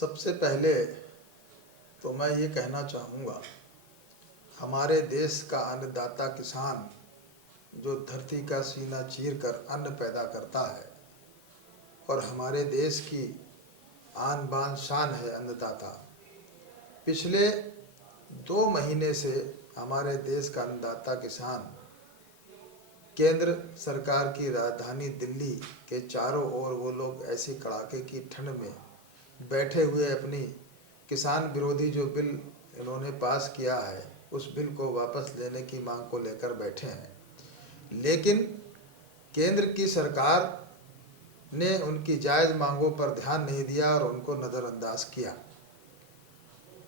सबसे पहले तो मैं ये कहना चाहूँगा, हमारे देश का अन्नदाता किसान जो धरती का सीना चीर कर अन्न पैदा करता है और हमारे देश की आन बान शान है अन्नदाता। पिछले 2 महीने से हमारे देश का अन्नदाता किसान केंद्र सरकार की राजधानी दिल्ली के चारों ओर वो लोग ऐसी कड़ाके की ठंड में बैठे हुए अपनी किसान विरोधी जो बिल इन्होंने पास किया है उस बिल को वापस लेने की मांग को लेकर बैठे हैं। लेकिन केंद्र की सरकार ने उनकी जायज़ मांगों पर ध्यान नहीं दिया और उनको नज़रअंदाज किया।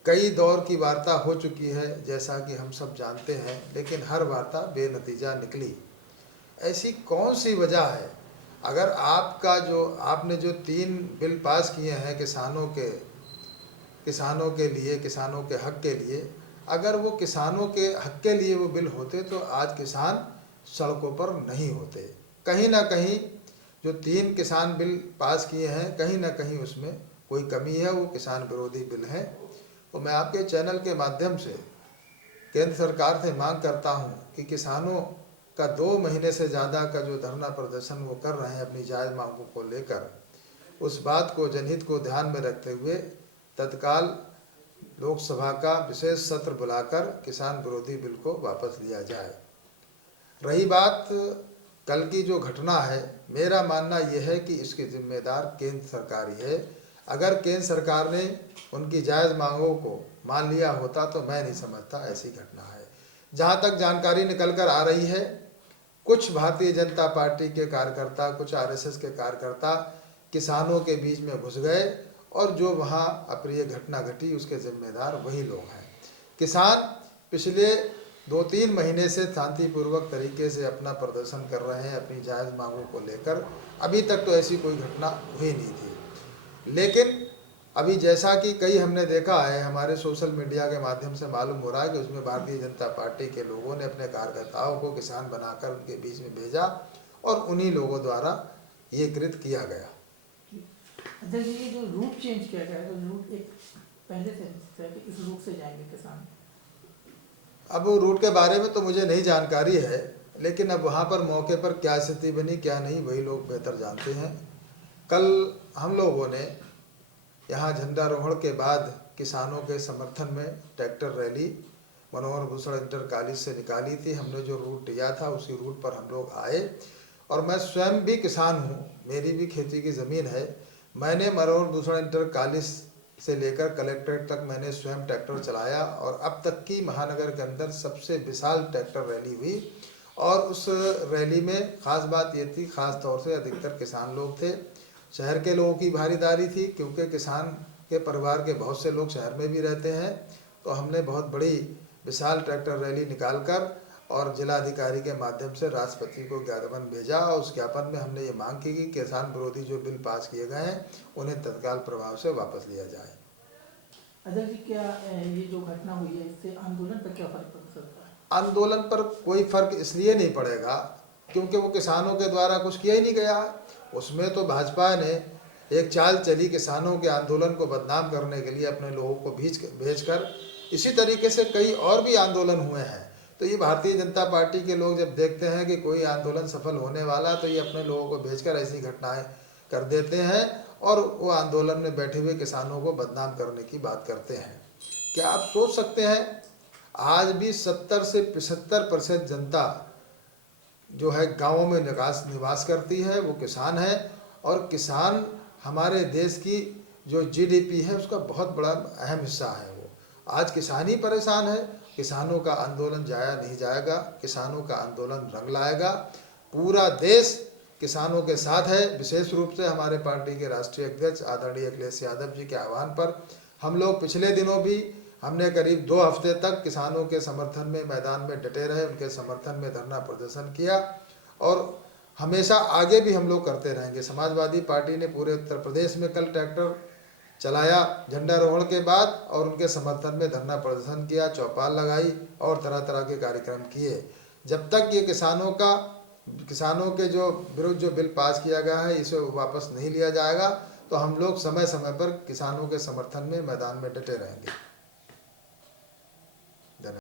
कई दौर की वार्ता हो चुकी है जैसा कि हम सब जानते हैं, लेकिन हर वार्ता बेनतीजा निकली। ऐसी कौन सी वजह है? अगर आपने जो 3 बिल पास किए हैं किसानों के लिए, किसानों के हक के लिए, अगर वो किसानों के हक के लिए वो बिल होते तो आज किसान सड़कों पर नहीं होते। कहीं ना कहीं जो 3 किसान बिल पास किए हैं, कहीं ना कहीं उसमें कोई कमी है, वो किसान विरोधी बिल हैं। तो मैं आपके चैनल के माध्यम से केंद्र सरकार से मांग करता हूं कि किसानों का 2 महीने से ज़्यादा का जो धरना प्रदर्शन वो कर रहे हैं अपनी जायज़ मांगों को लेकर, उस बात को, जनहित को ध्यान में रखते हुए तत्काल लोकसभा का विशेष सत्र बुलाकर किसान विरोधी बिल को वापस लिया जाए। रही बात कल की जो घटना है, मेरा मानना यह है कि इसकी जिम्मेदार केंद्र सरकार ही है। अगर केंद्र सरकार ने उनकी जायज़ मांगों को मान लिया होता तो मैं नहीं समझता ऐसी घटना है। जहाँ तक जानकारी निकल कर आ रही है, कुछ भारतीय जनता पार्टी के कार्यकर्ता, कुछ आरएसएस के कार्यकर्ता किसानों के बीच में घुस गए और जो वहाँ अप्रिय घटना घटी उसके जिम्मेदार वही लोग हैं। किसान पिछले 2-3 महीने से शांतिपूर्वक तरीके से अपना प्रदर्शन कर रहे हैं अपनी जायज़ मांगों को लेकर। अभी तक तो ऐसी कोई घटना हुई नहीं थी, लेकिन अभी जैसा कि कई हमने देखा है, हमारे सोशल मीडिया के माध्यम से मालूम हो रहा है कि उसमें भारतीय जनता पार्टी के लोगों ने अपने कार्यकर्ताओं को किसान बनाकर उनके बीच में भेजा और उन्हीं लोगों द्वारा ये कृत किया गया। अध्यक्ष जी, जो रूट चेंज किया गया है, तो रूट एक पहले से इस रूट से जाएंगे किसान। अब रूट के बारे में तो मुझे नहीं जानकारी है, लेकिन अब वहाँ पर मौके पर क्या स्थिति बनी क्या नहीं वही लोग बेहतर जानते हैं। कल हम लोगों ने यहाँ झंडारोहण के बाद किसानों के समर्थन में ट्रैक्टर रैली मनोहर भूषण इंटर कॉलेज से निकाली थी। हमने जो रूट लिया था उसी रूट पर हम लोग आए और मैं स्वयं भी किसान हूँ, मेरी भी खेती की ज़मीन है। मैंने मनोहर भूषण इंटर कॉलेज से लेकर कलेक्ट्रेट तक मैंने स्वयं ट्रैक्टर चलाया और अब तक की महानगर के अंदर सबसे विशाल ट्रैक्टर रैली हुई। और उस रैली में ख़ास बात ये थी, ख़ास तौर से अधिकतर किसान लोग थे। शहर के लोगों की भागीदारी थी क्योंकि किसान के परिवार के बहुत से लोग शहर में भी रहते हैं। तो हमने बहुत बड़ी विशाल ट्रैक्टर रैली निकालकर और जिलाधिकारी के माध्यम से राष्ट्रपति को ज्ञापन भेजा और उस ज्ञापन में हमने ये मांग की कि किसान विरोधी जो बिल पास किए गए हैं उन्हें तत्काल प्रभाव से वापस लिया जाए। अध्यक्ष जी, क्या ये जो घटना हुई है इससे आंदोलन पर क्या फर्क पड़ सकता है? आंदोलन पर कोई फर्क इसलिए नहीं पड़ेगा क्योंकि वो किसानों के द्वारा कुछ किया ही नहीं गया। उसमें तो भाजपा ने एक चाल चली किसानों के आंदोलन को बदनाम करने के लिए अपने लोगों को भेजकर। इसी तरीके से कई और भी आंदोलन हुए हैं। तो ये भारतीय जनता पार्टी के लोग जब देखते हैं कि कोई आंदोलन सफल होने वाला तो ये अपने लोगों को भेजकर ऐसी घटनाएं कर देते हैं और वो आंदोलन में बैठे हुए किसानों को बदनाम करने की बात करते हैं। क्या आप सोच सकते हैं, आज भी 70 से 75% जनता जो है गाँवों में निवास करती है, वो किसान है। और किसान हमारे देश की जो जीडीपी है उसका बहुत बड़ा अहम हिस्सा है। वो आज किसान ही परेशान है। किसानों का आंदोलन जाया नहीं जाएगा, किसानों का आंदोलन रंग लाएगा। पूरा देश किसानों के साथ है। विशेष रूप से हमारे पार्टी के राष्ट्रीय अध्यक्ष आदरणीय अखिलेश यादव जी के आह्वान पर हम लोग पिछले दिनों भी हमने करीब 2 हफ्ते तक किसानों के समर्थन में मैदान में डटे रहे, उनके समर्थन में धरना प्रदर्शन किया और हमेशा आगे भी हम लोग करते रहेंगे। समाजवादी पार्टी ने पूरे उत्तर प्रदेश में कल ट्रैक्टर चलाया झंडारोहण के बाद और उनके समर्थन में धरना प्रदर्शन किया, चौपाल लगाई और तरह तरह के कार्यक्रम किए। जब तक ये किसानों के जो विरुद्ध जो बिल पास किया गया है इसे वापस नहीं लिया जाएगा तो हम लोग समय समय पर किसानों के समर्थन में मैदान में डटे रहेंगे।